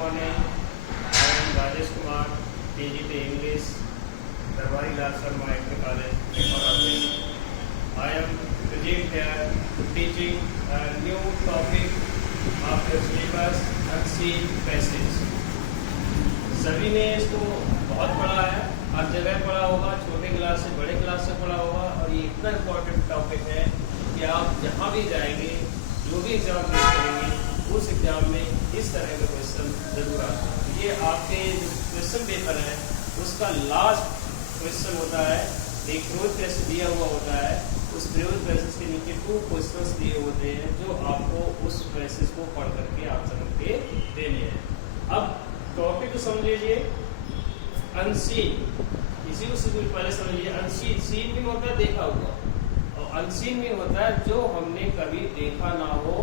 morning. I am Rajesh Kumar, PGT English, Darwari Lal Sharma Agri College, Pipara. I am present here teaching a new topic of the syllabus unseen passage. सभी ने इसको बहुत पढ़ा है, हर जगह पढ़ा होगा, छोटे क्लास से बड़े क्लास से पढ़ा होगा और ये इतना इम्पोर्टेंट टॉपिक है कि आप जहाँ भी जाएंगे, जो भी एग्जाम फेस करेंगे, उस एग्जाम में इस तरह का क्वेश्चन जरूर आता है। ये आपके जो क्वेश्चन पेपर है उसका लास्ट क्वेश्चन होता है, एक प्रोज टेस्ट दिया हुआ होता है, उस प्रोज पैसेज के नीचे 2 क्वेश्चंस दिए होते हैं जो आपको उस पैसेज को पढ़ करके आंसर करके देने हैं। अब टॉपिक को समझ लीजिए, अनसीन, इसी को पहले समझ लीजिए। अनसीन, सीन भी होता है देखा हुआ, और अनसीन भी होता है जो हमने कभी देखा ना हो,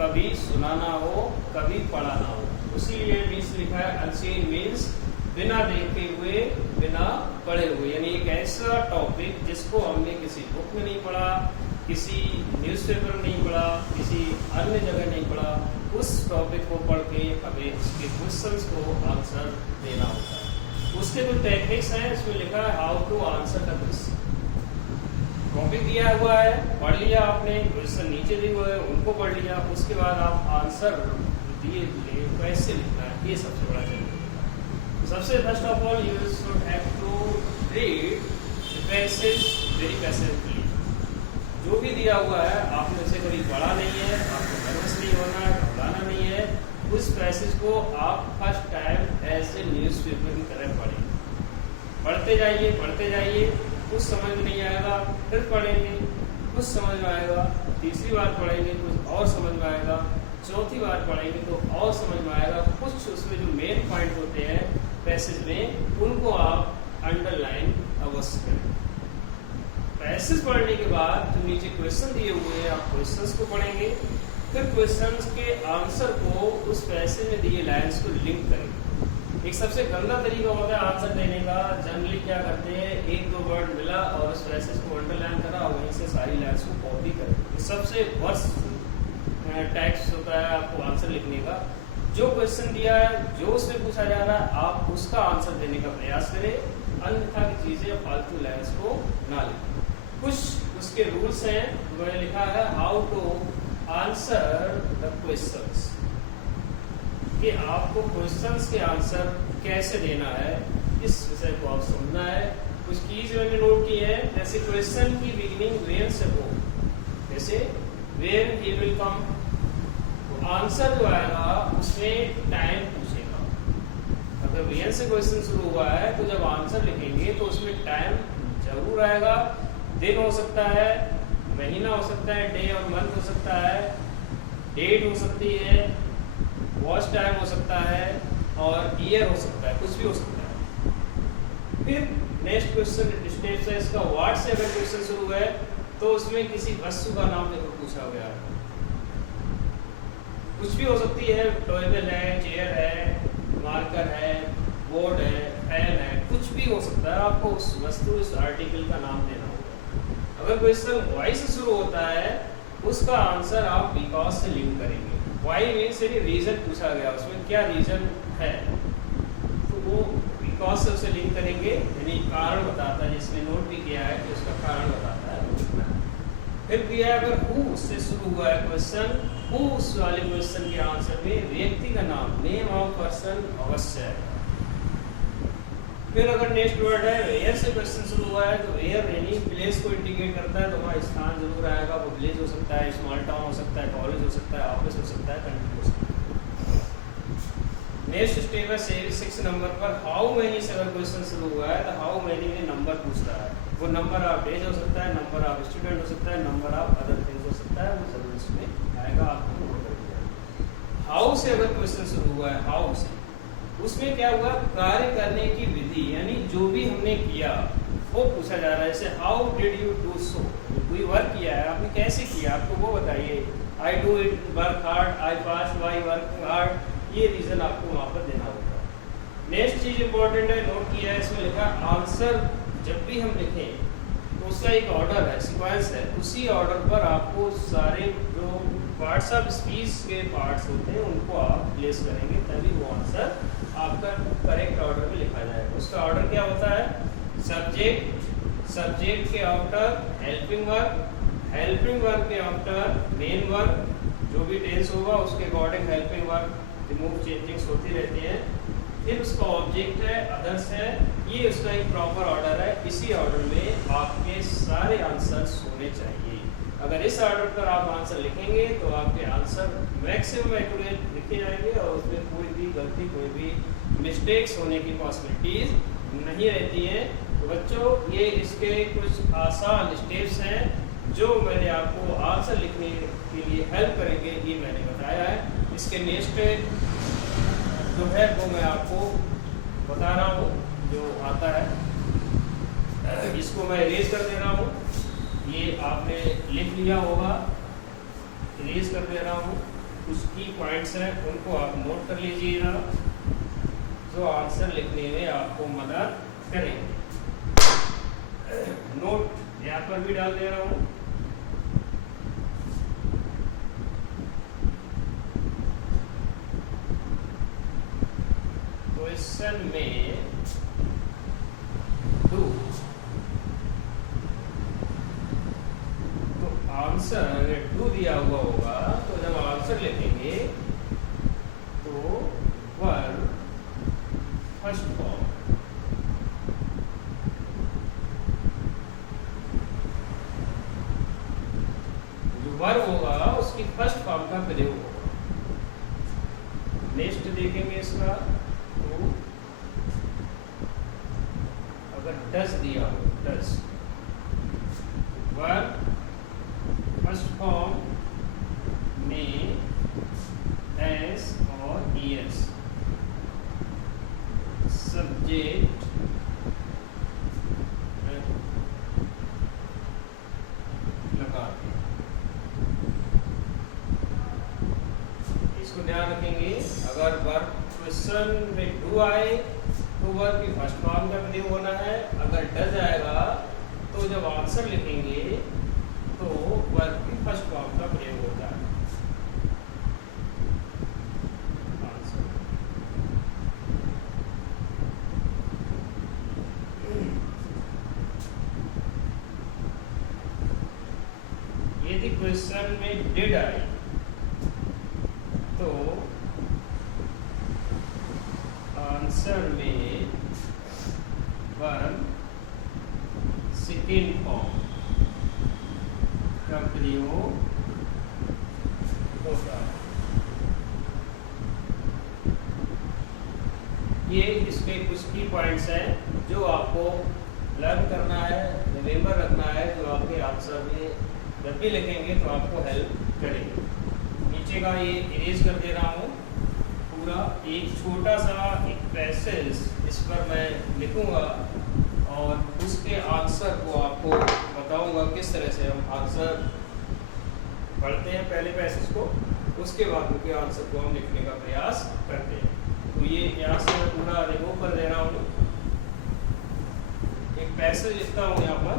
कभी सुना ना हो, कभी पढ़ा ना हो। उसीलिए मीन्स लिखा है अनसीन मीन्स बिना देखे हुए, बिना पढ़े हुए, यानी एक ऐसा टॉपिक जिसको हमने किसी बुक में नहीं पढ़ा, किसी न्यूज़पेपर में नहीं पढ़ा, किसी अन्य जगह नहीं पढ़ा, उस टॉपिक को पढ़ के हमें उसके क्वेश्चंस को आंसर देना होता है। उसके जो टेक्निक्स हैं इसमें लिखा है how to answer the question. Topic दिया हुआ है, पढ़ लिया आपने, क्वेश्चन नीचे दिए हुए हैं उनको पढ़ लिया, उसके बाद आप आंसर दिए कैसे लिखना है, ये सबसे बड़ा जरूरी है। सबसे first of all you should have to read the passage very passively. जो भी दिया हुआ है आपने उसे कभी पढ़ा नहीं है, आपको नर्वस नहीं होना है, घबराना नहीं है, उस पैसेज को आप फर्स्ट टाइम ऐसे न्यूज़पेपर की तरह पढ़ें। पढ़ते जाइए, कुछ समझ में नहीं आएगा फिर पढ़ेंगे, कुछ समझ में आएगा, तीसरी बार पढ़ेंगे कुछ और समझ में आएगा, चौथी बार पढ़ेंगे तो और समझ में आएगा। कुछ उसमें जो मेन पॉइंट होते हैं पैसेज में उनको आप अंडरलाइन अवश्य करें। पैसेज पढ़ने के बाद जो नीचे क्वेश्चन दिए हुए हैं आप क्वेश्चंस को पढ़ेंगे, फिर क्वेश्चंस के आंसर को उस पैसेज में दिए लाइन्स को लिंक करेंगे। एक सबसे गंदा तरीका होता है आंसर देने का, जनरली क्या करते हैं, 1-2 वर्ड मिला और उस पैसेज को अंडरलाइन करा और वहीं से सारी लाइन्स को कॉपी करें। सबसे वर्स्ट टैक्स होता है आपको आंसर लिखने का। जो क्वेश्चन दिया है, जो उसमें पूछा जा रहा है, आप उसका आंसर देने का प्रयास करें, अन्यथा की चीजें या फालतू लाइन्स को ना लिखें। कुछ उसके रूल्स हैं, मैंने लिखा है how to answer the questions, कि आपको क्वेश्चंस के आंसर कैसे देना है, इस विषय को आप समझना है। कुछ कीज मैंने नोट की है, जैसे क्वेश्चन की बिगिनिंग वेयर से हो, जैसे वेयर ही विल कम, तो आंसर जो आएगा उसमें टाइम पूछेगा। अगर वेयर से क्वेश्चन शुरू हुआ है तो जब आंसर लिखेंगे तो उसमें टाइम जरूर आएगा। दिन हो सकता है, महीना हो सकता है, डे और मंथ हो सकता है, डेट हो सकती है, वॉच टाइम हो सकता है और ईयर हो सकता है, कुछ भी हो सकता है। फिर नेक्स्ट क्वेश्चन स्टेप से इसका व्हाट से अगर क्वेश्चन शुरू है तो उसमें किसी वस्तु का नाम देखो पूछा गया है, कुछ भी हो सकती है, टेबल है, चेयर है, मार्कर है, बोर्ड है, फैन है, कुछ भी हो सकता है। आपको उस वस्तु, उस आर्टिकल का नाम देना होगा। अगर क्वेश्चन वाई से शुरू होता है उसका आंसर आप बिकॉज से लिंक करेंगे। वाई मीन्स यानी रीजन पूछा गया, उसमें क्या रीजन है, तो वो बिकॉज से उसे लिंक करेंगे, यानी कारण बताता है, जिसने नोट भी किया है कि उसका कारण बताता है वो लिखना है। फिर दिया है अगर हु से शुरू हुआ है क्वेश्चन, हु उस वाले क्वेश्चन के आंसर में व्यक्ति का नाम, नेम ऑफ पर्सन अवश्य है। फिर अगर नेक्स्ट वर्ड है वेयर से क्वेश्चन शुरू हुआ है तो वेयर यानी प्लेस को इंडिकेट करता है, तो वहाँ स्थान जरूर आएगा। वो विलेज हो सकता है, स्मॉल टाउन हो सकता है, कॉलेज हो सकता है, ऑफिस हो सकता है, कंट्री हो सकता है। नेक्स्ट स्टेप है 6 नंबर पर हाउ मेनी से अगर क्वेश्चन शुरू हुआ है तो हाउ मेनी में नंबर पूछ रहा है। वो नंबर ऑफ डेज हो सकता है, नंबर ऑफ स्टूडेंट हो सकता है, नंबर ऑफ अदर थिंग्स हो सकता है, वो जरूर इसमें आएगा, आपको नोट कर दिया। हाउ से अगर क्वेश्चन शुरू हुआ है, हाउ से, उसमें क्या हुआ, कार्य करने की विधि, यानी जो भी हमने किया वो पूछा जा रहा है। जैसे how did you do so, कोई वर्क किया है, आपने कैसे किया, आपको वो बताइए। I do it work hard, I pass by work hard, ये रीजन आपको वहाँ पर देना होगा। नेक्स्ट चीज इंपॉर्टेंट है, नोट किया है, इसमें लिखा आंसर जब भी हम लिखें तो उसका एक ऑर्डर है, सीक्वेंस है, उसी ऑर्डर पर आपको सारे जो पार्ट्स ऑफ स्पीच के पार्ट्स होते हैं उनको आप प्लेस करेंगे, तभी वो आंसर उसका ऑर्डर क्या होता है? सब्जेक्ट, सब्जेक्ट के after helping verb, helping verb के आफ्टर मेन वर्ब, जो भी टेंस होगा उसके according helping verb remove changings होती रहती हैं। फिर उसका ऑब्जेक्ट है, अदर्स है, ये उसका एक प्रॉपर ऑर्डर है। इसी ऑर्डर में आपके सारे आंसर्स होने चाहिए। अगर इस ऑर्डर पर आप आंसर लिखेंगे तो आपके आंसर मैक्सिमम एक्यूरेट लिखे जाएंगे और उसमें कोई भी गलती, कोई भी मिस्टेक्स होने की पॉसिबिलिटीज नहीं रहती हैं। तो बच्चों, ये इसके कुछ आसान स्टेप्स हैं जो मैंने आपको आंसर लिखने के लिए हेल्प करेंगे, ये मैंने बताया है। इसके नेक्स्ट जो है वो मैं आपको बता रहा हूँ, जो आता है इसको मैं इरेज कर दे रहा हूँ। ये आपने लिख लिया होगा, इरेज कर दे रहा हूँ। कुछ की पॉइंट्स हैं उनको आप नोट कर लीजिएगा, जो आंसर लिखने में आपको मदद करेंगे। नोट यहाँ पर भी डाल दे रहा हूँ। क्वेश्चन में डू, तो आंसर डू दिया हुआ होगा, तो जब आंसर लिखेंगे तो वर्ब फर्स्ट फॉर्म, जो वर्ब होगा उसकी फर्स्ट फॉर्म का प्रयोग होगा। नेक्स्ट देखेंगे इसका, तो अगर डस दिया हो, डस वर्ब फर्स्ट फॉर्म में एस और ईएस, सब्जेक्ट लगा के, इसको ध्यान रखेंगे। अगर वर्ब क्वेश्चन में डू आए तो वर्ब की फर्स्ट फॉर्म का प्रयोग होना है। अगर डज आएगा तो जब आंसर लिखेंगे तो वर्ब की फर्स्ट फॉर्म का प्रयोग होता है। आंसर यदि क्वेश्चन में डिड आए तो आंसर में वर्ब सेकेंड फॉर्म का प्रयोग होता है। ये इसके कुछ की पॉइंट्स हैं जो आपको लर्न करना है, रिमेंबर रखना है, जो आपके आंसर में जब भी लिखेंगे तो आपको हेल्प करेंगे। नीचे का ये इरेज कर दे रहा हूँ पूरा। एक छोटा सा एक पैसेज इस पर मैं लिखूंगा और उसके आंसर को आपको बताऊंगा किस तरह से हम आंसर पढ़ते हैं पहले पैसेज को, उसके बाद उनके आंसर को हम लिखने का प्रयास करते हैं। तो ये यहाँ से मैं पूरा रिमूव कर दे रहा हूँ। एक पैसेज लिखता हूँ यहाँ पर।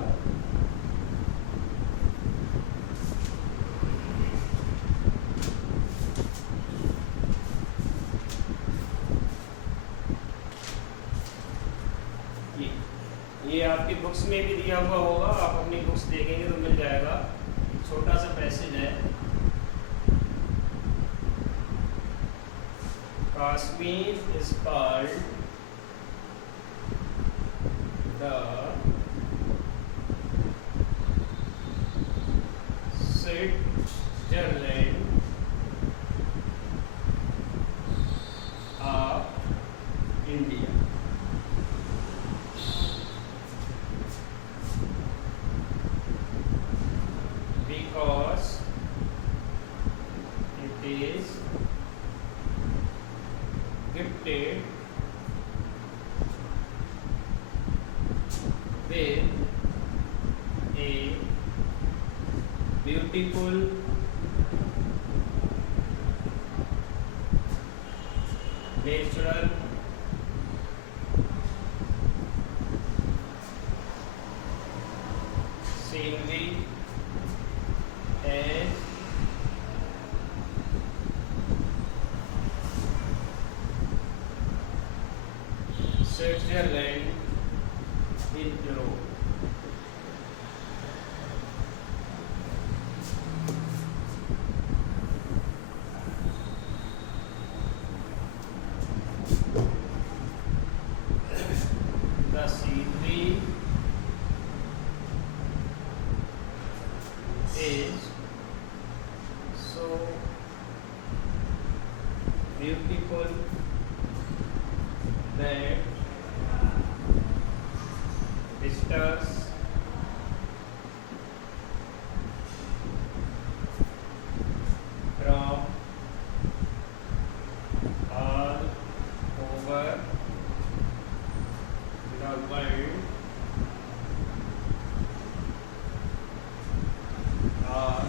ये आपकी बुक्स में भी दिया हुआ होगा, आप अपनी बुक्स देखेंगे तो मिल जाएगा। छोटा सा पैसेज है। Kashmir is called the Switzerland of India. Because it is gifted with a beautiful natural scenery and Switzerland in Europe. The scenery is so beautiful that visitors from all over the world are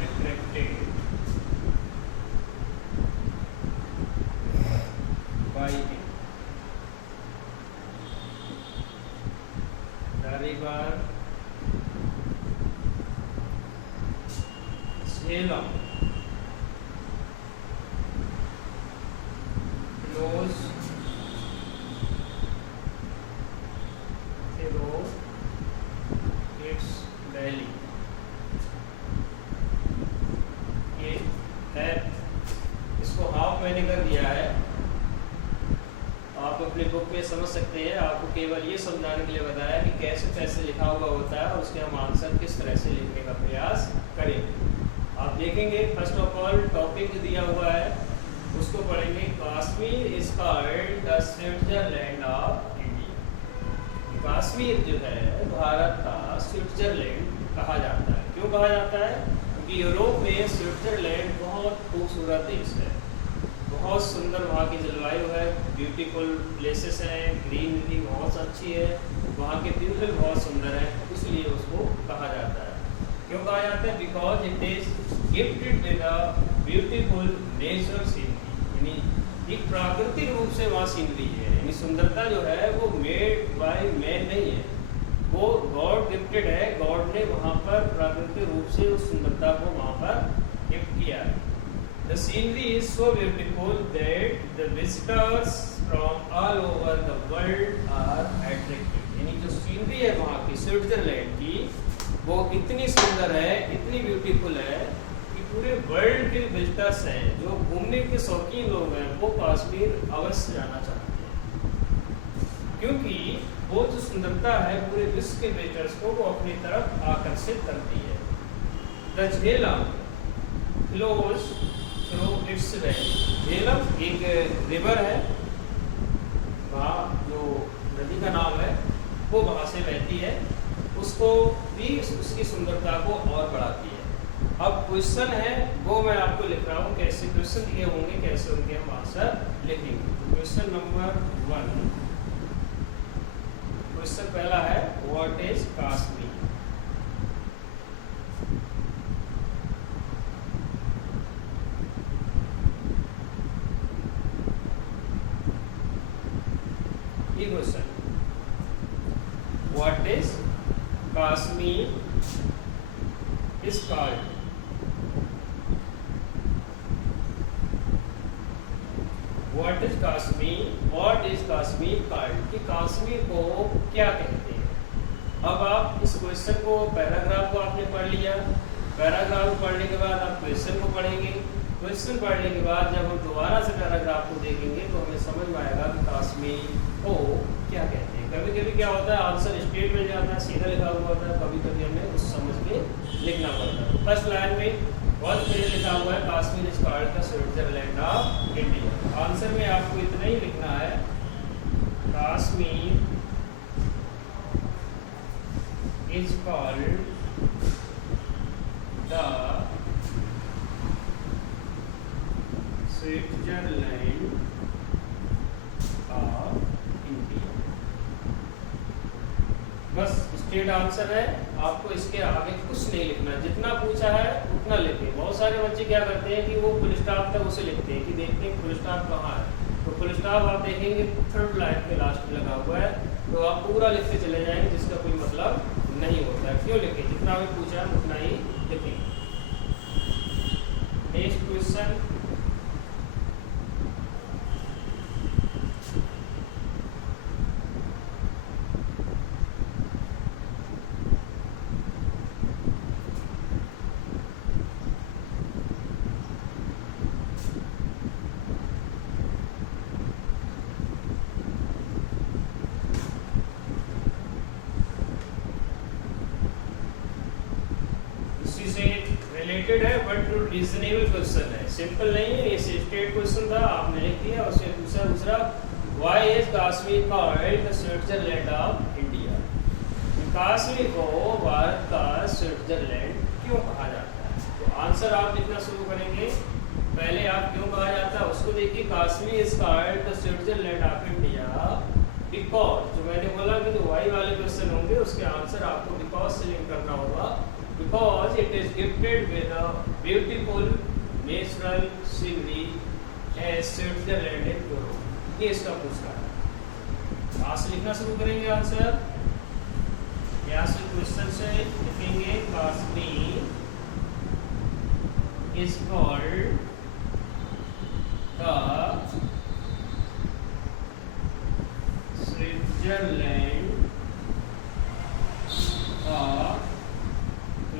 attracted by it. The river Jhelum flows through its valley. ये है, इसको half मैंने कर दिया है, आप अपने book में समझ सकते हैं। आपको केवल ये समझाने के लिए बताया कि कैसे कैसे लिखा हुआ होता है और उसके हम आंसर किस तरह से लिखने का प्रयास करेंगे। आप देखेंगे फर्स्ट ऑफ ऑल टॉपिक दिया हुआ है उसको पढ़ेंगे। Kashmir is called the Switzerland of India. Kashmir जो है भारत का स्विट्जरलैंड कहा जाता है। क्यों कहा जाता है? क्योंकि यूरोप में स्विट्जरलैंड बहुत खूबसूरत देश है, बहुत सुंदर वहाँ की जलवायु है, ब्यूटीफुल प्लेसेस हैं, ग्रीनरी बहुत अच्छी है, वहाँ के पीपल बहुत सुंदर है, इसलिए उसको कहा जाता है। क्यों कहा जाता है? Because it is gifted with a beautiful nature scenery, यानी एक प्राकृतिक रूप से वहाँ सीनरी है, यानी सुंदरता जो है वो मेड बाय मैन नहीं है, वो गॉड गिफ्टेड है। गॉड ने वहाँ पर प्राकृतिक रूप से उस सुंदरता को वहाँ पर गिफ्ट किया है। The scenery is so beautiful that the visitors from all over the world are attracted. यानी जो सीनरी है वहाँ की स्विट्जरलैंड की वो इतनी सुंदर है, इतनी ब्यूटीफुल है कि पूरे वर्ल्ड के विजिटर्स हैं, जो घूमने के शौकीन लोग हैं, वो कश्मीर अवश्य जाना चाहते हैं, क्योंकि वो जो सुंदरता है पूरे विश्व के विजिटर्स को वो अपनी तरफ आकर्षित करती है। The Jhelum flows through it's valley. Jhelum एक रिवर है, वहाँ जो नदी का नाम है वो वहाँ से बहती है, उसको भी उसकी सुंदरता को और बढ़ाती है। अब क्वेश्चन है वो मैं आपको लिख रहा हूँ, कैसे क्वेश्चन दिए होंगे, कैसे उनके हम आंसर लिखेंगे। क्वेश्चन नंबर 1, क्वेश्चन पहला है व्हाट इज कश्मीर। ये question, what is Kashmir is called. What is Kashmir, what is Kashmir called, कि कश्मीर को क्या कहते हैं। अब आप इस क्वेश्चन को, पैराग्राफ को आपने पढ़ लिया, पैराग्राफ पढ़ने के बाद आप क्वेश्चन को पढ़ेंगे, क्वेश्चन पढ़ने के बाद जब हम दोबारा से पैराग्राफ को देखेंगे तो हमें समझ में आएगा कि कश्मीर को क्या कहते हैं। कभी कभी क्या होता है आंसर स्टेट में जाता है, सीधा लिखा हुआ होता है, कभी कभी हमें कुछ समझ के लिखना पड़ता है। फर्स्ट लाइन में बहुत क्लियर लिखा हुआ है Kashmir is called the Switzerland of India. Answer में आपको इतना ही लिखना है, Kashmir is called the Switzerland of India. बस स्टेट आंसर है, आपको इसके आगे कुछ नहीं लिखना, जितना पूछा है उतना लिखें। बहुत सारे बच्चे क्या करते हैं कि वो फुल स्टॉप तक उसे लिखते हैं कि देखते हैं फुल स्टॉप कहाँ है, तो फुल स्टॉप आप देखेंगे थर्ड लाइन के लास्ट में लगा हुआ है, तो आप पूरा लिखते चले जाएंगे जिसका कोई मतलब नहीं होता है। क्यों लिखें, जितना भी पूछा है उतना ही लिखें। नेक्स्ट क्वेश्चन क्वेश्चन, रिलेटेड है बट रीजनेबल क्वेश्चन है, सिंपल नहीं है। ये स्टेट क्वेश्चन था, आपने लिख दिया। उससे दूसरा why is Kashmir called the Switzerland of India? Kashmir को भारत का स्विट्जरलैंड क्यों कहा जाता है? तो आंसर आप लिखना शुरू करेंगे। पहले आप क्यों कहा जाता है उसको देखिए। Kashmir is called the Switzerland of India because, जो मैंने बोला कि जो वाई वाले क्वेश्चन होंगे उसके आंसर आपको बिकॉज से लिंक करना होगा। Because it is gifted with a beautiful natural scenery as Switzerland in Europe. ये इसका पूछना है। आज से लिखना शुरू करेंगे आंसर। यहाँ से क्वेश्चन से लिखेंगे Kashmir is called the Switzerland of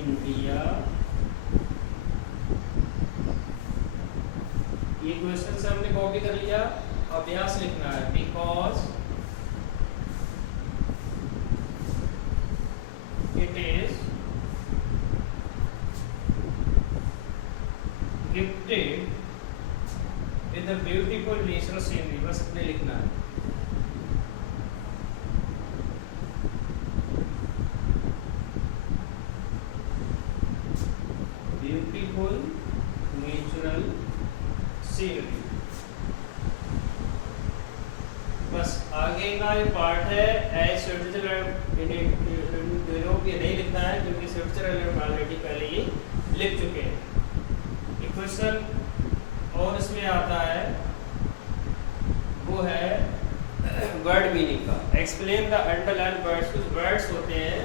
India. ये क्वेश्चन से हमने कॉपी कर लिया। अभ्यास लिखना है because it is gifted with a beautiful natural scenery, बस इतने लिखना है। ब्यूटीफुल नेचुरल सीनरी, बस आगे का ये पार्ट है। एज स्विट्जरलैंड यूरोप ये नहीं लिखना है क्योंकि स्विट्जरलैंड ऑलरेडी पहले ही लिख चुके हैं। एक क्वेश्चन और इसमें आता है, वो है वर्ड मीनिंग का। Explain the underline words. कुछ वर्ड्स होते हैं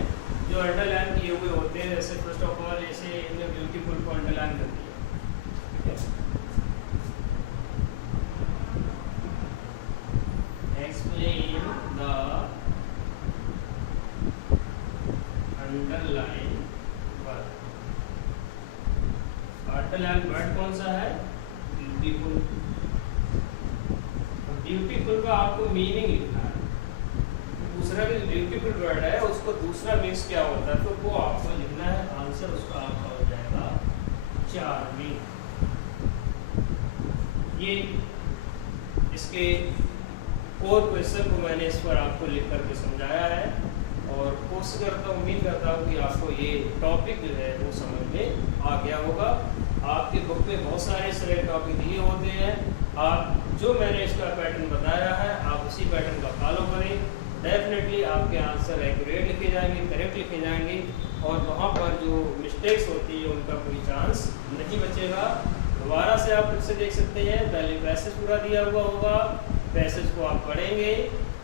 जो अंडरलाइन किए हुए होते हैं, जैसे फर्स्ट ऑफ ऑल ऐसे इनमें ब्यूटीफुल को अंडरलाइन कर दिया, ठीक है। Explain the underline word. Underline word कौन सा है? ब्यूटीफुल। ब्यूटीफुल का आपको मीनिंग लिखना है। दूसरा भी ब्यूटीफुल वर्ड है, उसको दूसरा मीन्स क्या होता है तो वो आपको लिखना है। आंसर उसका आपका हो जाएगा चार्मिंग। ये इसके 4 क्वेश्चन को मैंने इस पर आपको लिख करके समझाया है और कोशिश करता हूँ, उम्मीद करता हूँ कि आपको ये टॉपिक जो है वो समझ में आ गया होगा। आपके बुक में बहुत सारे इस तरह टॉपिक दिए होते हैं। आप जो मैंने इसका पैटर्न बताया है आप उसी पैटर्न का फॉलो करें। डेफिनेटली आपके आंसर एक्यूरेट लिखे जाएंगे, करेक्ट लिखे जाएंगे और वहाँ पर जो मिस्टेक्स होती है उनका कोई चांस नहीं बचेगा। दोबारा से आप फिर से देख सकते हैं, पहले पैसेज पूरा दिया हुआ होगा, पैसेज को आप पढ़ेंगे।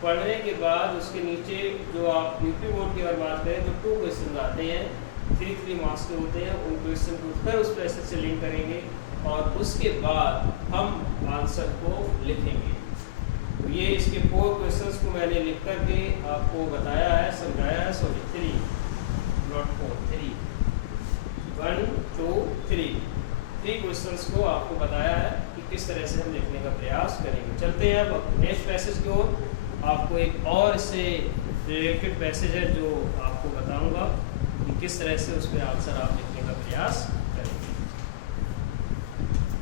पढ़ने के बाद उसके नीचे जो आप यूपी बोर्ड की अगर बात करें तो 2 क्वेश्चन आते हैं, 3 मार्क्स के होते हैं। उन क्वेश्चन को फिर उस पैसेज से लिंक करेंगे और उसके बाद हम आंसर को लिखेंगे। तो ये इसके 4 क्वेश्चंस को मैंने लिख करके आपको बताया है, समझाया है। सॉरी 3 नॉट 4, 3 1 2 3 क्वेश्चंस को आपको बताया है कि किस तरह से हम लिखने का प्रयास करेंगे। चलते हैं अब नेक्स्ट पैसेज की ओर। आपको एक और इससे रिलेटेड पैसेज है जो आपको बताऊंगा कि किस तरह से उस पर आंसर आप लिखने का प्रयास करेंगे।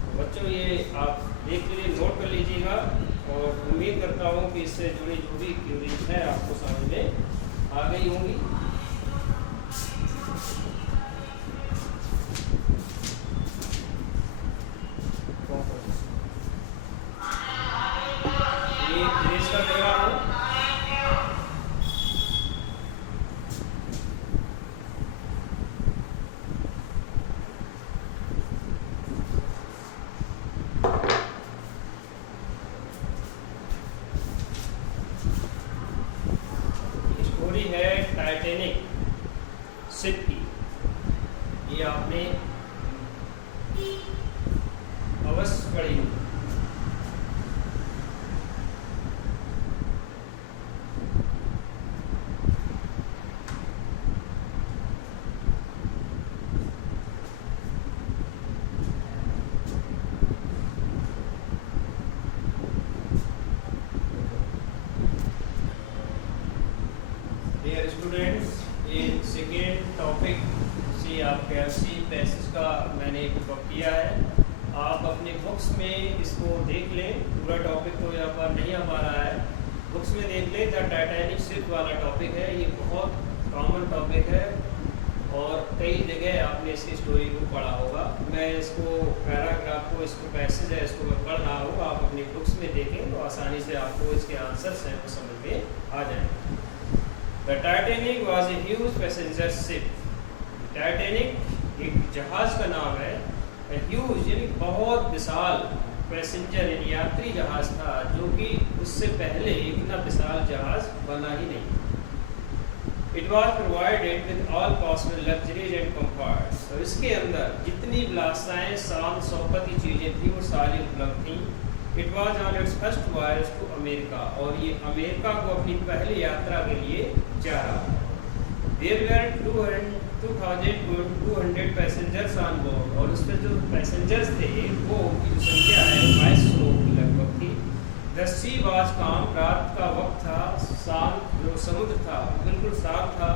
तो बच्चों ये आप देख लीजिए, नोट कर लीजिएगा और उम्मीद करता हूँ कि इससे जुड़ी जो भी क्वेरीज है आपको समझ में आ गई होंगी। ये पेज का दे रहा हूँ। स्टोरी है टाइटल पड़ी हुई। Dear students, ये सेकेंड टॉपिक सी आप सी पैसेज का मैंने बुक किया है। आप अपने बुक्स में इसको देख लें, पूरा टॉपिक तो यहाँ पर नहीं आ पा रहा है, बुक्स में देख लें। द टाइटैनिक शिप वाला टॉपिक है, ये बहुत कॉमन टॉपिक है और कई जगह आपने इसकी स्टोरी को पढ़ा होगा। मैं इसको पैराग्राफ को, इसको पैसेज है, इसको मैं पढ़ रहा हूँ, आप अपनी बुक्स में देखें तो आसानी से आपको इसके आंसर्स हैं वो समझ में आ जाएंगे। The Titanic was a huge passenger ship. Titanic एक जहाज का नाम है। ह्यूज यानी बहुत विशाल, पैसेंजर यानी यात्री जहाज था, जो कि उससे पहले इतना विशाल जहाज बना ही नहीं। It was provided with all possible luxuries and comforts. तो इसके अंदर जितनी विलासिताएं, शान शौकत की चीज़ें थी वो सारी उपलब्ध थी। It was on its first voyage to America, और ये अमेरिका को अपनी पहली यात्रा के लिए जा रहा था। There were 2,200 passengers on board, और उसमें जो पैसेंजर्स थे वो उनकी जो संख्या है 2200 की लगभग थी। The sea was calm, रात का वक्त था, शांत जो समुद्र था बिल्कुल साफ था।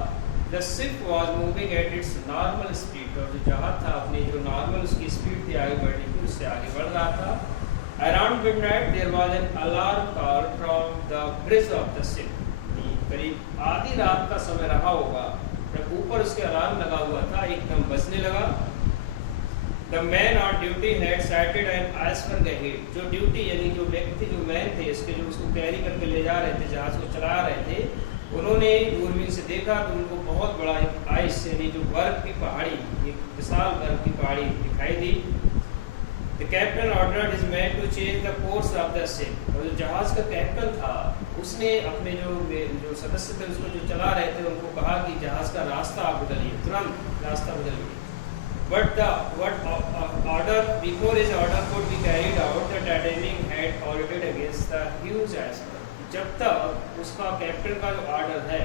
The ship was moving at its normal speed, और जो जहाज था अपनी जो नॉर्मल उसकी स्पीड थी आगे बढ़ने की, उससे आगे बढ़ रहा था। Around midnight there was an alarm call from the bridge of the ship. करीब आधी रात का समय रहा होगा जब ऊपर उसके अलार्म लगा हुआ था, एकदम बजने लगा। The man on duty had sighted an iceberg ahead. जो ड्यूटी यानी जो व्यक्ति, जो मैन थे इसके, जो उसको कैरी करके ले जा रहे थे, जहाज को चला रहे थे, उन्होंने दूरबीन से देखा तो उनको बहुत बड़ा एक आइस यानी जो बर्फ की पहाड़ी, एक विशाल बर्फ की पहाड़ी दिखाई दी। The captain ordered his men to change the course of the ship. और जो जहाज का कैप्टन था उसने अपने जो सदस्य थे उसको जो चला रहे थे उनको कहा कि जहाज का रास्ता आप बदलिए, तुरंत रास्ता बदलिए। But what order before his order could be carried out, the Titanic had ordered against the huge iceberg. जब तक उसका कैप्टन का जो ऑर्डर है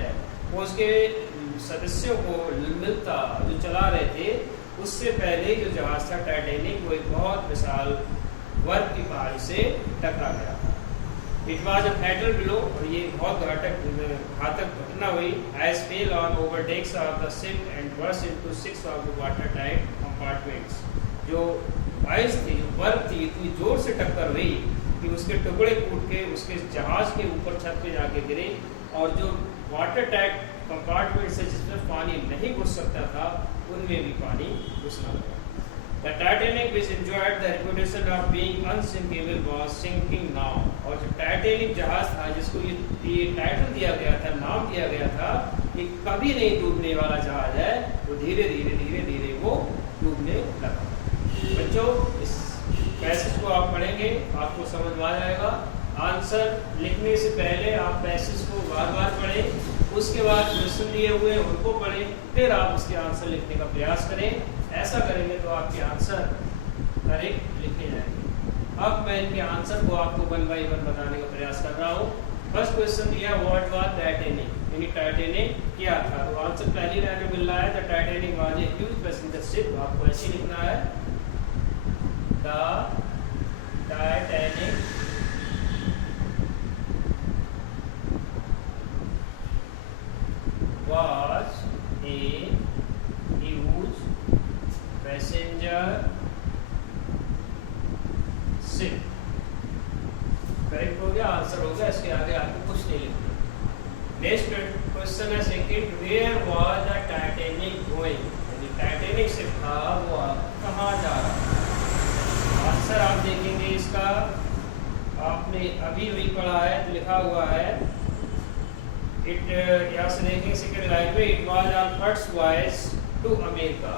वो उसके सदस्यों को मिलता, जो चला रहे थे, उससे पहले जो जहाज था टाइटैनिक वो एक बहुत विशाल बर्फ की पहाड़ी से टकरा गया था। It was a fatal blow, और ये बहुत घातक घटना हुई। Ice fell on over decks of the ship and burst into 6 of the water tight compartments. जो आइस थी, जो बर्फ थी, इतनी जोर से टक्कर हुई कि उसके टुकड़े टूट के उसके जहाज के ऊपर छत पे जाके गिरे, और जो वाटर टाइट कंपार्टमेंट से जिसमें पानी नहीं घुस सकता था उनमें भी पानी घुसना लगा। The Titanic, which enjoyed the reputation of being unsinkable, was sinking now. और जो टाइटैनिक जहाज था जिसको ये टाइटल दिया गया था, नाम दिया गया था, ये कभी नहीं डूबने वाला जहाज है, वो धीरे धीरे वो डूबने लगा। बच्चों, इस पैसेज को आप पढ़ेंगे आपको समझ में आ जाएगा। आंसर लिखने से पहले आप पैसेज को बार बार पढ़ें, उसके बाद क्वेश्चन दिए हुए उनको पढ़ें, फिर आप उसके आंसर लिखने का प्रयास करें। ऐसा करेंगे तो आपके आंसर करेक्ट लिखे जाएंगे। अब मैं इनके आंसर को आपको 1 by 1 बताने का प्रयास कर रहा हूँ। फर्स्ट क्वेश्चन दिया, व्हाट वाज टाइटैनिक, यानी टाइटैनिक क्या था। तो आंसर पहली लाइन में मिल रहा है, the Titanic was a huge passenger ship. आपको ऐसे लिखना है, the Titanic was a huge passenger ship। Correct हो गया, आंसर हो गया, इसके आगे आपको कुछ नहीं लिखना। नेक्स्ट क्वेश्चन है second, where was the Titanic going, यानी टाइटैनिक शिप था वो कहाँ जा रहा था। आंसर आप देखेंगे इसका, आपने अभी पढ़ा है तो लिखा हुआ है, इट यहाँ से देखेंगे सेकंड लाइन में, it was on first voyage to America.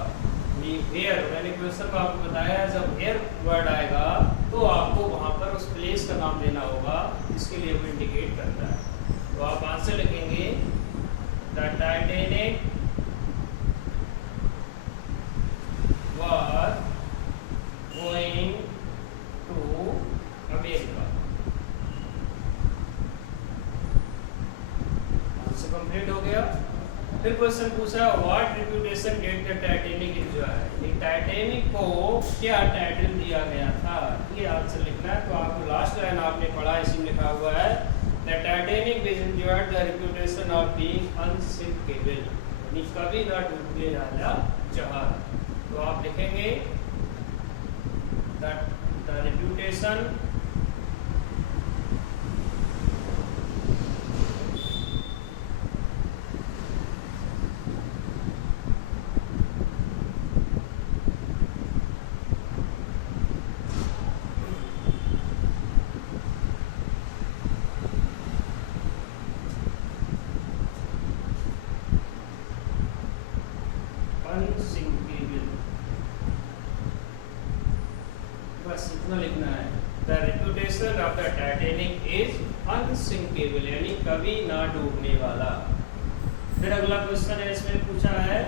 Where, मैंने क्वेश्चन को आपको बताया, जब वेयर वर्ड आएगा तो आपको वहाँ पर उस प्लेस का नाम देना होगा, इसके लिए वो इंडिकेट करता है। तो आप आंसर लिखेंगे, the Titanic was going to फिर क्वेश्चन पूछा what reputation did the Titanic enjoy, Titanic को क्या टाइटल दिया गया था, ये आंसर लिखना है। तो आपको लास्ट लाइन आपने पढ़ा, इसी में लिखा हुआ है the Titanic enjoyed the reputation of being unsinkable, यानी कभी ना डूबने वाला जहाज। तो आप लिखेंगे द रेपुटेशन अनसिंकेबल, बस इतना लिखना है। The reputation of the Titanic is unsinkable, यानी कभी ना डूबने वाला। फिर अगला क्वेश्चन है, इसमें पूछा है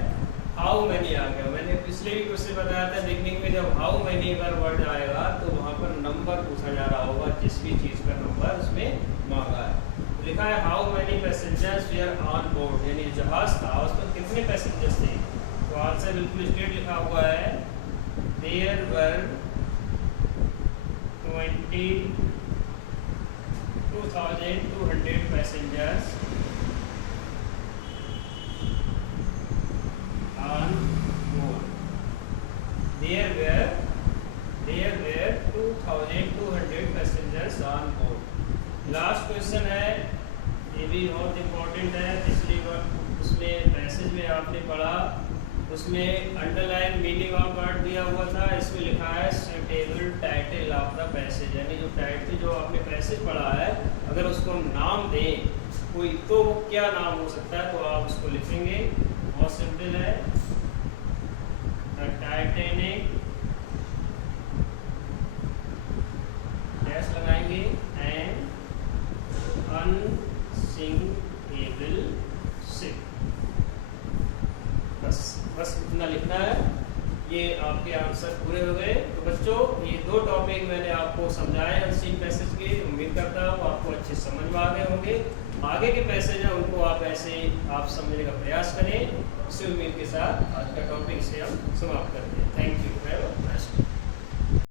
हाउ मैनी आ गया। मैंने पिछले भी क्वेश्चन बताया था, बिगनिंग में जब हाउ मैनी अगर वर्ड आएगा तो वहाँ पर नंबर पूछा जा रहा होगा, जिस भी चीज़ का नंबर उसमें मांगा है। तो लिखा है how many passengers were on board, यानी जहाज था उस पर कितने पैसेंजर्स थे। तो आंसर बिल्कुल स्ट्रेट लिखा हुआ है there were 22,200 passengers on board. There were 2,200 passengers on board. Last question है, ये भी बहुत इम्पोर्टेंट है। पिछली बार उसमें मैसेज में आपने पढ़ा, उसमें अंडरलाइन मीनिंग ऑफ वर्ड दिया हुआ था, इसमें लिखा है suitable title of the passage, यानी जो टाइटल जो आपने पैसेज पढ़ा है अगर उसको हम नाम दें कोई, तो क्या नाम हो सकता है। तो आप उसको लिखेंगे, बहुत सिंपल है, द टाइटैनिक डैश लगाएंगे एंड अनसिंकेबल शिप, बस इतना लिखना है। ये आपके आंसर पूरे हो गए। तो बच्चों ये दो टॉपिक मैंने आपको समझाए अनसीन पैसेज के, उम्मीद करता हूँ आपको अच्छे समझ में आ गए होंगे। आगे के पैसेज हैं उनको आप ऐसे आप समझने का प्रयास करें। इसी उम्मीद के साथ आज का टॉपिक से हम समाप्त करते हैं। Thank you.